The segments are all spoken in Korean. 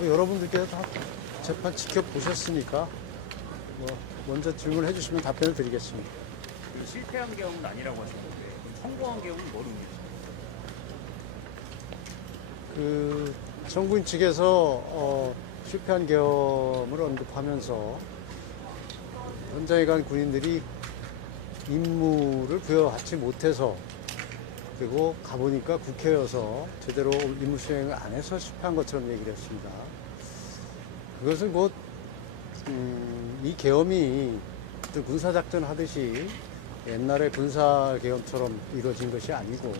뭐 여러분들께서 다 재판 지켜보셨으니까 뭐 먼저 질문해 주시면 답변을 드리겠습니다. 그 실패한 계엄은 아니라고 하셨는데 성공한 계엄은 뭘 의미하십니까? 그 정부인 측에서 실패한 계엄을 언급하면서 현장에 간 군인들이 임무를 부여하지 못해서 그리고 가보니까 국회여서 제대로 임무 수행을 안 해서 실패한 것처럼 얘기를 했습니다. 그것은 곧 이 계엄이 군사작전 하듯이 옛날에 군사계엄처럼 이루어진 것이 아니고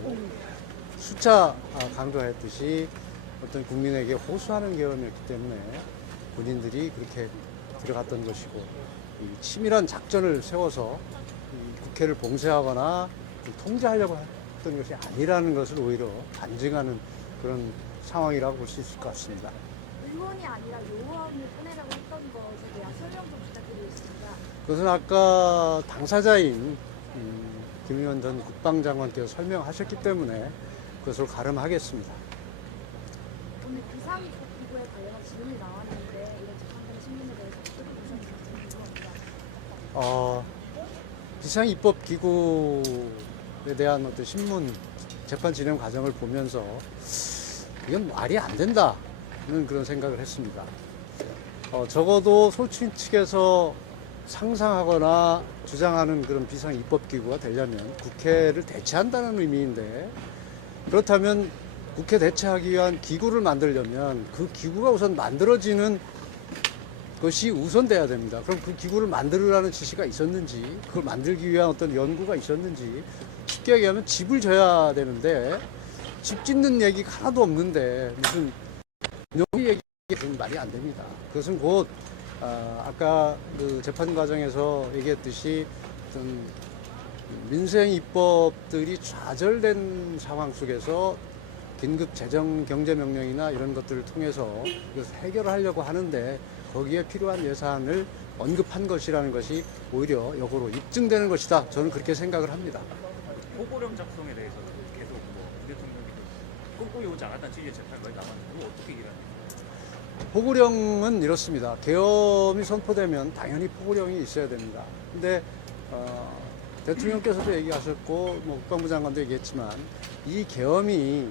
숫자 강조했듯이 어떤 국민에게 호소하는 계엄이었기 때문에 군인들이 그렇게 들어갔던 것이고 이 치밀한 작전을 세워서 이 국회를 봉쇄하거나 통제하려고 했던 것이 아니라는 것을 오히려 반증하는 그런 상황이라고 볼 수 있을 것 같습니다. 의원이 아니라 요원을 꺼내라고 했던 것에 대한 설명 좀 부탁드리겠습니다. 그것은 아까 당사자인 김의원 전 국방장관께서 설명하셨기 때문에 그것을 가름하겠습니다. 오늘 비상입법 기구에 관련한 질문이 나왔는데 이런 재판관의 신문에 대해서 어떻게 보셨는지 궁금합니다. 비상입법 기구에 대한 어떤 신문 재판 진행 과정을 보면서 이건 말이 안 된다는 그런 생각을 했습니다. 적어도 솔추인 측에서 상상하거나 주장하는 그런 비상입법기구가 되려면 국회를 대체한다는 의미인데, 그렇다면 국회 대체하기 위한 기구를 만들려면 그 기구가 우선 만들어지는 것이 우선돼야 됩니다. 그럼 그 기구를 만들으라는 지시가 있었는지, 그걸 만들기 위한 어떤 연구가 있었는지, 쉽게 얘기하면 집을 져야 되는데 집 짓는 얘기가 하나도 없는데 무슨 여기 얘기가 좀 말이 안 됩니다. 그것은 곧 아까 그 재판 과정에서 얘기했듯이 어떤 민생 입법들이 좌절된 상황 속에서 긴급 재정 경제 명령이나 이런 것들을 통해서 이것을 해결하려고 하는데 거기에 필요한 예산을 언급한 것이라는 것이 오히려 역으로 입증되는 것이다. 저는 그렇게 생각을 합니다. 포고령 작성에 대해서는 계속 대통령이 꼼꼼히 오지 않았다는 취지의 재판까지 나왔는데 그거 어떻게 얘기하는지. 포고령은 이렇습니다. 계엄이 선포되면 당연히 포고령이 있어야 됩니다. 근데 대통령께서도 얘기하셨고 국방부 장관도 얘기했지만 이 계엄이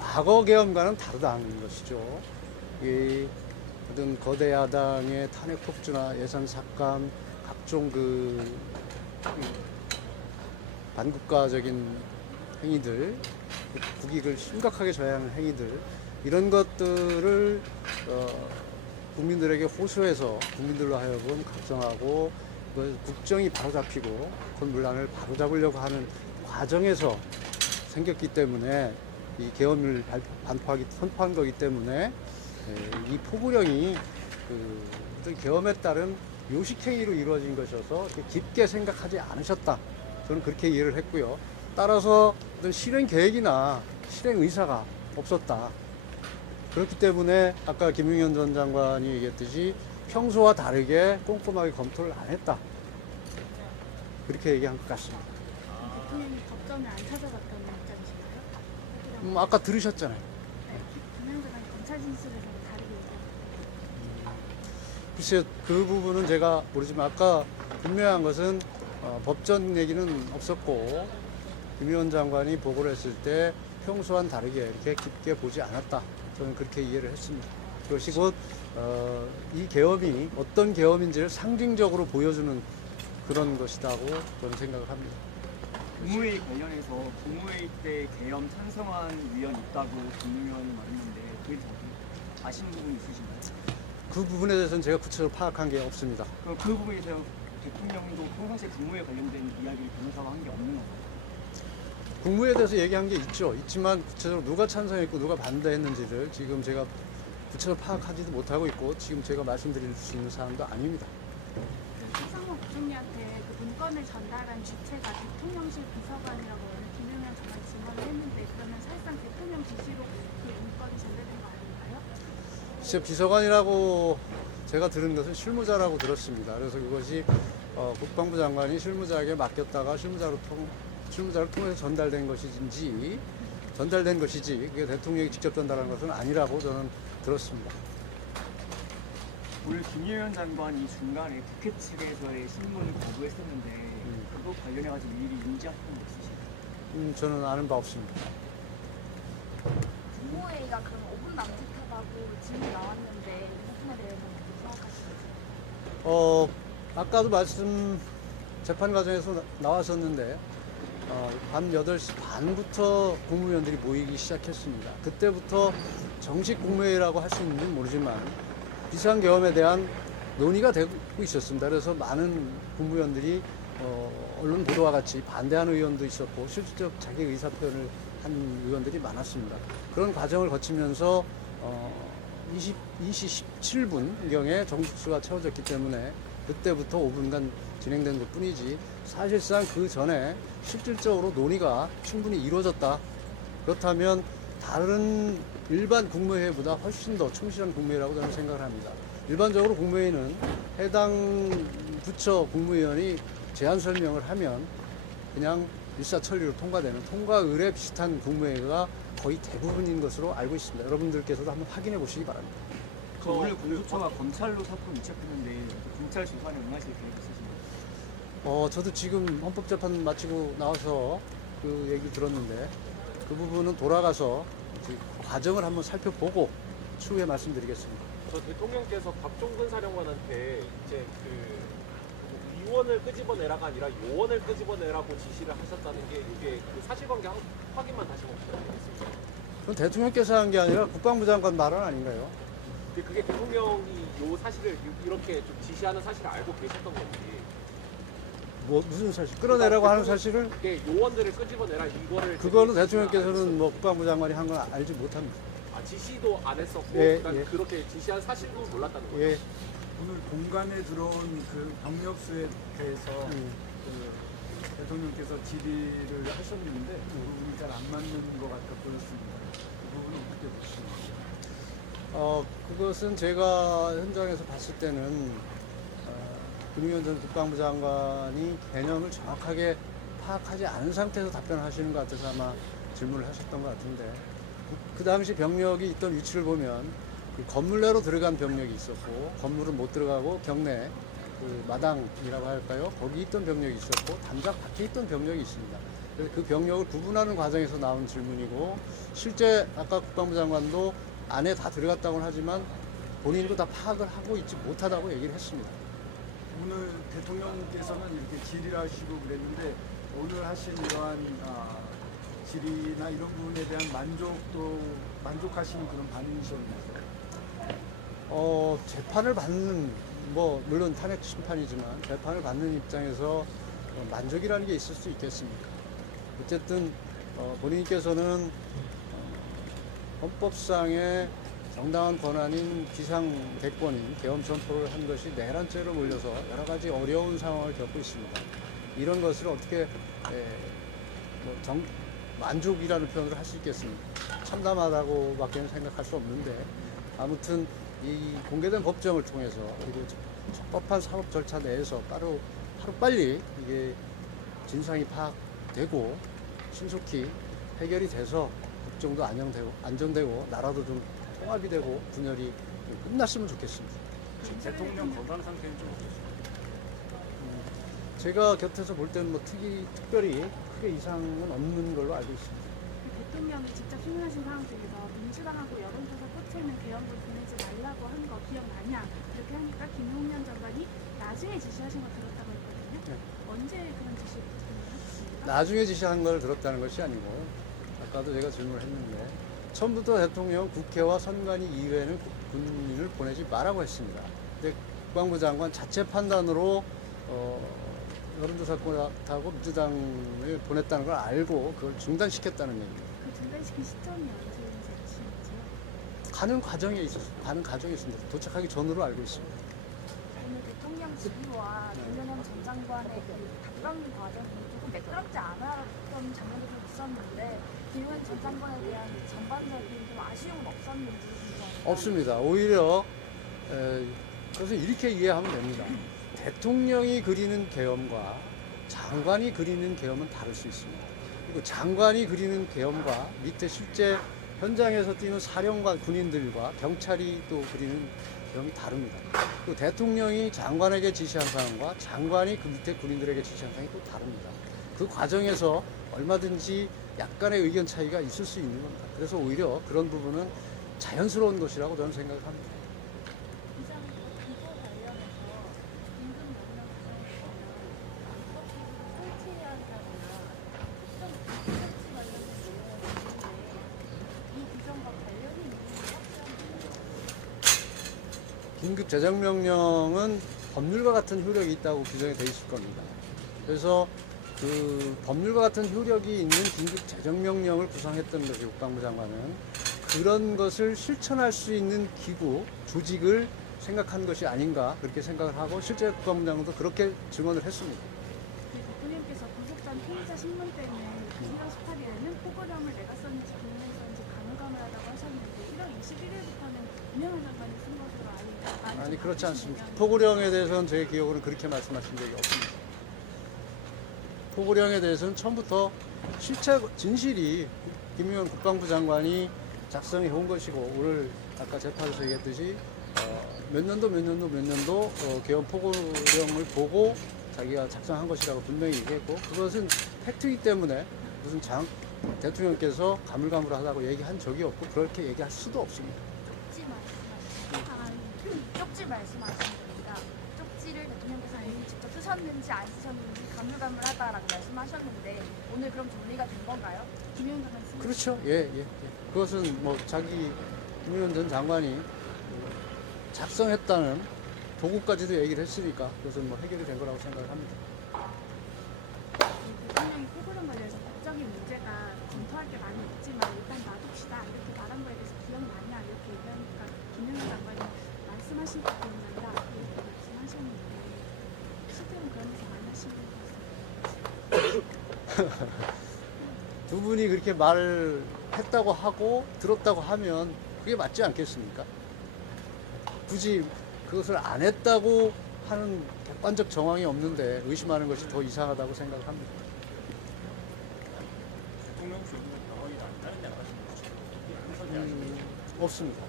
과거 계엄과는 다르다는 것이죠. 이 어떤 거대 야당의 탄핵 폭주나 예산 삭감, 각종 반국가적인 행위들, 국익을 심각하게 저해하는 행위들, 이런 것들을 국민들에게 호소해서 국민들로 하여금 각성하고 국정이 바로잡히고 건물난을 바로잡으려고 하는 과정에서 생겼기 때문에 이 계엄을 선포한 거기 때문에 이 포고령이 어떤 계엄에 따른 요식행위로 이루어진 것이어서 깊게 생각하지 않으셨다. 저는 그렇게 이해를 했고요. 따라서 어떤 실행 계획이나 실행 의사가 없었다. 그렇기 때문에 아까 김용현 전 장관이 얘기했듯이 평소와 다르게 꼼꼼하게 검토를 안 했다. 그렇게 얘기한 것 같습니다. 대통령이 법정을 안 찾아봤다는 입장이신가요? 아까 들으셨잖아요. 김영재 장관이 검찰 진술에서 다르게 얘기합니다. 글쎄요, 그 부분은 제가 모르지만 아까 분명한 것은 법전 얘기는 없었고 김의원 장관이 보고를 했을 때 평소와는 다르게 이렇게 깊게 보지 않았다. 저는 그렇게 이해를 했습니다. 그것이 곧 이 계엄이 어떤 계엄인지를 상징적으로 보여주는 그런 것이라고 저는 생각을 합니다. 국무회의 관련해서 국무회의 때 계엄 찬성한 위원 있다고 김용현이 말했는데 그에 대해서 아시는 부분 있으신가요? 그 부분에 대해서는 제가 구체적으로 파악한 게 없습니다. 그럼 그 부분에 대해서 대통령도 평상시에 국무회에 관련된 이야기를 변호사가 한 게 없는 건가요? 국무에 대해서 얘기한 게 있지만 구체적으로 누가 찬성했고 누가 반대했는지를 지금 제가 구체적으로 파악하지도 못하고 있고 지금 제가 말씀드릴 수 있는 사항도 아닙니다. 최상호 부총리한테 그 문건을 전달한 주체가 대통령실 비서관이라고 김용현 장관이 증언을 했는데 그러면 사실상 대통령 지시로 그 문건이 전달된 거 아닌가요? 진짜 비서관이라고 제가 들은 것은 실무자라고 들었습니다. 그래서 그것이 국방부 장관이 실무자에게 맡겼다가 실무자를 통해서 전달된 것이지 그게 대통령이 직접 전달한 것은 아니라고 저는 들었습니다. 오늘 김예현 장관이 중간에 국회 측에서의 신문을 거부했었는데 그거 관련해가지고 미리 인지하셨던 거 있으신가요? 저는 아는 바 없습니다. 국무회의가 그럼 5분 남짓하다고 질문이 나왔는데 이 부분에 대해서는 어떻게 생각하시나요? 아까도 재판 과정에서 나왔었는데, 밤 8시 반부터 국무위원들이 모이기 시작했습니다. 그때부터 정식 국무회의라고 할 수 있는지 모르지만, 비상계엄에 대한 논의가 되고 있었습니다. 그래서 많은 국무위원들이 언론 보도와 같이 반대하는 의원도 있었고, 실질적 자기 의사표현을 한 의원들이 많았습니다. 그런 과정을 거치면서 2시 17분경에 정숙수가 채워졌기 때문에 그때부터 5분간 진행된 것 뿐이지, 사실상 그 전에 실질적으로 논의가 충분히 이루어졌다. 그렇다면 다른 일반 국무회의보다 훨씬 더 충실한 국무회의라고 저는 생각을 합니다. 일반적으로 국무회의는 해당 부처 국무위원이 제안 설명을 하면 그냥 일사천리로 통과되는 통과의례 비슷한 국무회의가 거의 대부분인 것으로 알고 있습니다. 여러분들께서도 한번 확인해 보시기 바랍니다. 오늘 공수처가 검찰로 사건 위촉했는데 검찰 조사에 응하실 계획 있으신가요? 저도 지금 헌법재판 마치고 나와서 그 얘기 들었는데, 그 부분은 돌아가서 그 과정을 한번 살펴보고 추후에 말씀드리겠습니다. 저 대통령께서 박종근 사령관한테 이제 그 위원을 끄집어내라가 아니라 요원을 끄집어내라고 지시를 하셨다는 게 이게 그 사실관계 확인만 다시 한번 부탁드리겠습니다. 그건 대통령께서 한 게 아니라 국방부 장관 말은 아닌가요? 근데 그게 대통령이 요 사실을 이렇게 좀 지시하는 사실을 알고 계셨던 건지. 무슨 사실? 끌어내라고 하는 사실을? 이게 요원들을 끄집어내라 이거를. 그거는 대통령께서는 국방부 장관이 한 건 알지 못합니다. 지시도 안 했었고, 예, 그러니까 예. 그렇게 지시한 사실도 몰랐다는 거죠. 예. 오늘 공간에 들어온 그 병력수에 대해서 그 대통령께서 질의를 하셨는데 그 부분이 잘 안 맞는 것 같아 보였습니다. 그 부분은 어떻게 보시나요? 그것은 제가 현장에서 봤을 때는 김용현 전 국방부 장관이 개념을 정확하게 파악하지 않은 상태에서 답변을 하시는 것 같아서 아마 질문을 하셨던 것 같은데, 그 당시 병력이 있던 위치를 보면 그 건물 내로 들어간 병력이 있었고, 건물은 못 들어가고 경내 그 마당이라고 할까요? 거기 있던 병력이 있었고, 담장 밖에 있던 병력이 있습니다. 그래서 그 병력을 구분하는 과정에서 나온 질문이고, 실제 아까 국방부 장관도 안에 다 들어갔다고는 하지만 본인도 다 파악을 하고 있지 못하다고 얘기를 했습니다. 오늘 대통령께서는 이렇게 질의를 하시고 그랬는데 오늘 하신 이러한 질의나 이런 부분에 대한 만족하시는 그런 반응이셨나요? 재판을 받는, 물론 탄핵 심판이지만 재판을 받는 입장에서 만족이라는 게 있을 수 있겠습니까? 어쨌든 본인께서는 헌법상의 정당한 권한인 비상대권인 계엄 선포를 한 것이 내란죄로 몰려서 여러 가지 어려운 상황을 겪고 있습니다. 이런 것을 어떻게 만족이라는 표현을 할 수 있겠습니까? 참담하다고밖에 생각할 수 없는데, 아무튼 이 공개된 법정을 통해서 그리고 적법한 사법 절차 내에서 하루빨리 이게 진상이 파악되고 신속히 해결이 돼서 국정도 안정되고 나라도 좀 통합이 되고 분열이 좀 끝났으면 좋겠습니다. 대통령 건강 상태는 좀 어떠신가요? 제가 곁에서 볼 때는 특별히 크게 이상은 없는 걸로 알고 있습니다. 대통령이 직접 휴문하신 상황 중에서 민주당하고 여론조사 끝에는 계엄을 보내지 말라고 한 거 기억나냐? 이렇게 하니까 김용현 장관이 나중에 지시하신 거 들었다고 했거든요. 네. 언제 그런 지시를 하셨습니까? 나중에 지시한 걸 들었다는 것이 아니고, 아까도 제가 질문을 했는데, 처음부터 대통령 국회와 선관위 이외에는 군인을 보내지 말라고 했습니다. 근데 국방부 장관 자체 판단으로 여론조사권하고 민주당을 보냈다는 걸 알고 그걸 중단시켰다는 얘기입니다. 그 중단시킨 시점이 언제인지 가는 과정에 있습니다. 도착하기 전으로 알고 있습니다. 오늘 대통령 지휘와 김용현 전 장관의 그 답변 과정이 조금 매끄럽지 않았던 장면이 좀 있었는데 김용현 전 장관에 대한 전반적인 좀 아쉬움은 없었는지 궁금합니다. 없습니다. 오히려 그것을 이렇게 이해하면 됩니다. 대통령이 그리는 계엄과 장관이 그리는 계엄은 다를 수 있습니다. 그리고 장관이 그리는 계엄과 밑에 실제 현장에서 뛰는 사령관 군인들과 경찰이 또 그리는 계엄이 다릅니다. 또 대통령이 장관에게 지시한 사항과 장관이 그 밑에 군인들에게 지시한 사항이 또 다릅니다. 그 과정에서 얼마든지 약간의 의견 차이가 있을 수 있는 겁니다. 그래서 오히려 그런 부분은 자연스러운 것이라고 저는 생각을 합니다. 이상 이거 관련해서 임금 명령 구성에서는 설치해야 한다거나 특정 설치 관련된 내용이 있는데 이 규정과 관련이 있는지 확실한가요? 긴급 재정명령은 법률과 같은 효력이 있다고 규정이 되어 있을 겁니다. 그래서 그 법률과 같은 효력이 있는 긴급 재정명령을 구성했던 것이 국방부 장관은 그런 것을 실천할 수 있는 기구, 조직을 생각한 것이 아닌가 그렇게 생각을 하고 실제 국방부 장관도 그렇게 증언을 했습니다. 대통령께서 구속산 피의자 신문 때문에 1월 18일에는 포고령을 내가 썼는지 국민이 썼는지 가물가물하다고 하셨는데 1월 21일부터는 김영환 장관이 쓴 것으로 아니 그렇지 않습니다. 포고령에 대해서는 제 기억으로는 그렇게 말씀하신 적이 없습니다. 포고령에 대해서는 처음부터 실체 진실이 김용현 국방부 장관이 작성해 온 것이고 오늘 아까 재판에서 얘기했듯이 몇 년도 계엄 포고령을 보고 자기가 작성한 것이라고 분명히 얘기했고 그것은 팩트이기 때문에 무슨 대통령께서 가물가물하다고 얘기한 적이 없고 그렇게 얘기할 수도 없습니다. 쪽지 말씀하신 겁니다. 쪽지를 대통령께서 이미 직접 쓰셨는지 안 쓰셨는지 가물가물하다라고 말씀하셨는데 오늘 그럼 정리가 된 건가요? 김영환 장관 쓴 그렇죠. 예. 그것은 뭐 자기 김용현 전 장관이 작성했다는 도구까지도 얘기를 했으니까 그것은 뭐 해결이 된 거라고 생각을 합니다. 대통령이 포고령 관련해서 법적인 문제가 검토할 게 많이 있지만 일단 놔둡시다 이렇게 말한 거에 대해서 기억나냐 이렇게 얘기하니까 김영환 장관이 말씀하신 게 기억난다 이렇게 말씀하셨는데 실제로 그러면서 많이 하시는 것 같습니다. 두 분이 그렇게 말을 했다고 하고 들었다고 하면 그게 맞지 않겠습니까? 굳이 그것을 안 했다고 하는 객관적 정황이 없는데 의심하는 것이 더 이상하다고 생각을 합니다. 대통령 조국 병원이 다른 데 나가신 거죠? 안 선지 아시죠? 없습니다.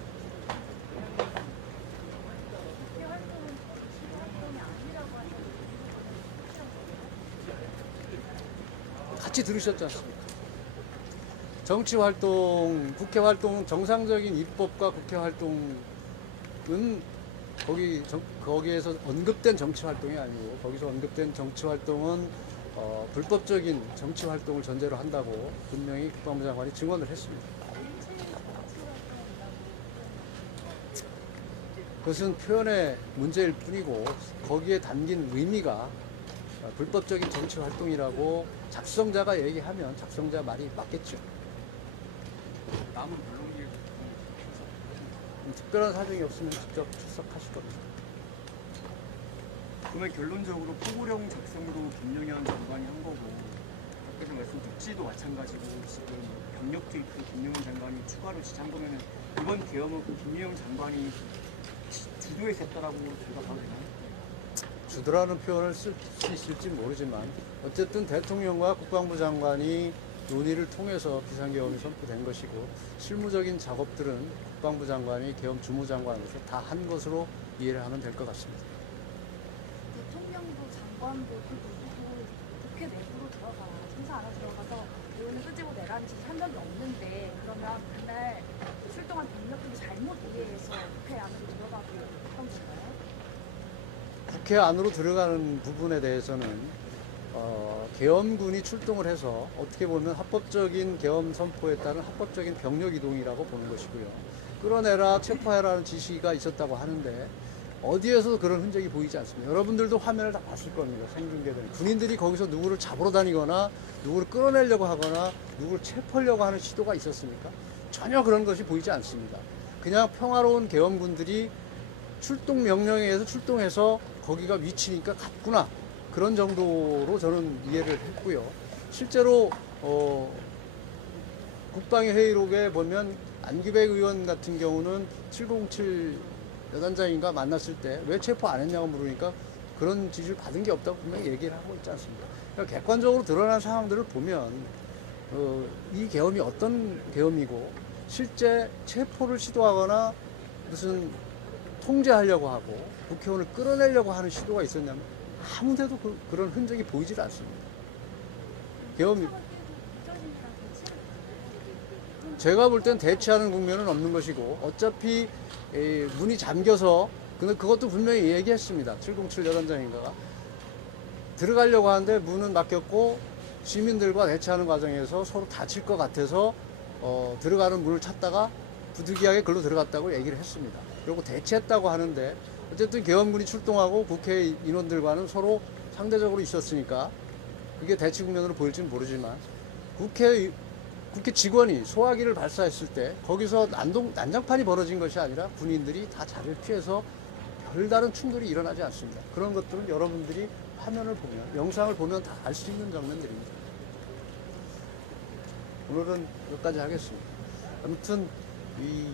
국회 활동은 정치 활동이 아니라고 하셨는데 같이 들으셨지 않습니까? 정치 활동, 국회 활동, 정상적인 입법과 국회 활동은 거기에서 언급된 정치 활동이 아니고 거기서 언급된 정치 활동은 불법적인 정치 활동을 전제로 한다고 분명히 국방부 장관이 증언을 했습니다. 그것은 표현의 문제일 뿐이고 거기에 담긴 의미가 불법적인 정치 활동이라고 작성자가 얘기하면 작성자 말이 맞겠죠. 남은 변론기에 특별한 사정이 없으면 직접 출석하실 겁니다. 그러면 결론적으로 포고령 작성도 김용현 장관이 한 거고 아까 말씀 쪽지도 마찬가지고 지금 병력 투입도 김용현 장관이 추가로 지시한 거면 이번 계엄은 김용현 장관이 주도해서 했다라고 저희가 봐도 되나요? 주도라는 표현을 쓸 수 있을지 모르지만 어쨌든 대통령과 국방부 장관이 논의를 통해서 비상계엄이 선포된 것이고 실무적인 작업들은 국방부 장관이 계엄 주무장관으로서 다 한 것으로 이해를 하면 될 것 같습니다. 대통령도 장관도 그 누구도 국회 내부로 들어가 청사 안에 들어가서 의원을 끄집어 내라는 짓을 한 적이 없는데 그러면 그날 출동한 병력들이 잘못 이해해서 국회 안으로 들어가고 한 건가요? 국회 안으로 들어가는 부분에 대해서는 계엄군이 출동을 해서 어떻게 보면 합법적인 계엄 선포에 따른 합법적인 병력 이동이라고 보는 것이고요. 끌어내라, 체포해라는 지시가 있었다고 하는데 어디에서도 그런 흔적이 보이지 않습니다. 여러분들도 화면을 다 봤을 겁니다. 생중계된 군인들이 거기서 누구를 잡으러 다니거나 누구를 끌어내려고 하거나 누구를 체포하려고 하는 시도가 있었습니까? 전혀 그런 것이 보이지 않습니다. 그냥 평화로운 계엄군들이 출동 명령에 의해서 출동해서 거기가 위치니까 갔구나. 그런 정도로 저는 이해를 했고요. 실제로 국방위 회의록에 보면 안기백 의원 같은 경우는 707 여단장인가 만났을 때 왜 체포 안 했냐고 물으니까 그런 지시를 받은 게 없다고 분명히 얘기를 하고 있지 않습니까? 그러니까 객관적으로 드러난 상황들을 보면 이 계엄이 어떤 계엄이고 실제 체포를 시도하거나 무슨 통제하려고 하고 국회의원을 끌어내려고 하는 시도가 있었냐면 아무데도 그런 흔적이 보이질 않습니다. 계엄이 제가 볼 땐 대치하는 국면은 없는 것이고 어차피 문이 잠겨서 근데 그것도 분명히 얘기했습니다. 707 여단장인가가 들어가려고 하는데 문은 막혔고 시민들과 대치하는 과정에서 서로 다칠 것 같아서 들어가는 문을 찾다가 부득이하게 글로 들어갔다고 얘기를 했습니다. 그리고 대치했다고 하는데 어쨌든 계엄군이 출동하고 국회 인원들과는 서로 상대적으로 있었으니까 이게 대치 국면으로 보일지는 모르지만 국회 직원이 소화기를 발사했을 때 거기서 난장판이 벌어진 것이 아니라 군인들이 다 자리를 피해서 별다른 충돌이 일어나지 않습니다. 그런 것들은 여러분들이 화면을 보면, 영상을 보면 다 알 수 있는 장면들입니다. 오늘은 여기까지 하겠습니다. 아무튼 이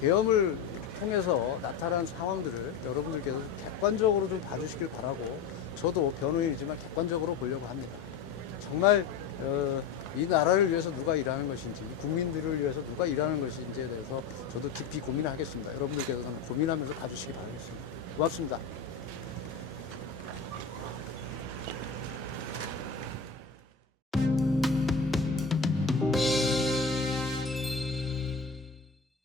계엄을 통해서 나타난 상황들을 여러분들께서 객관적으로 좀 봐주시길 바라고 저도 변호인이지만 객관적으로 보려고 합니다. 정말 이 나라를 위해서 누가 일하는 것인지 국민들을 위해서 누가 일하는 것인지에 대해서 저도 깊이 고민하겠습니다. 여러분들께서는 고민하면서 봐주시기 바라겠습니다. 고맙습니다.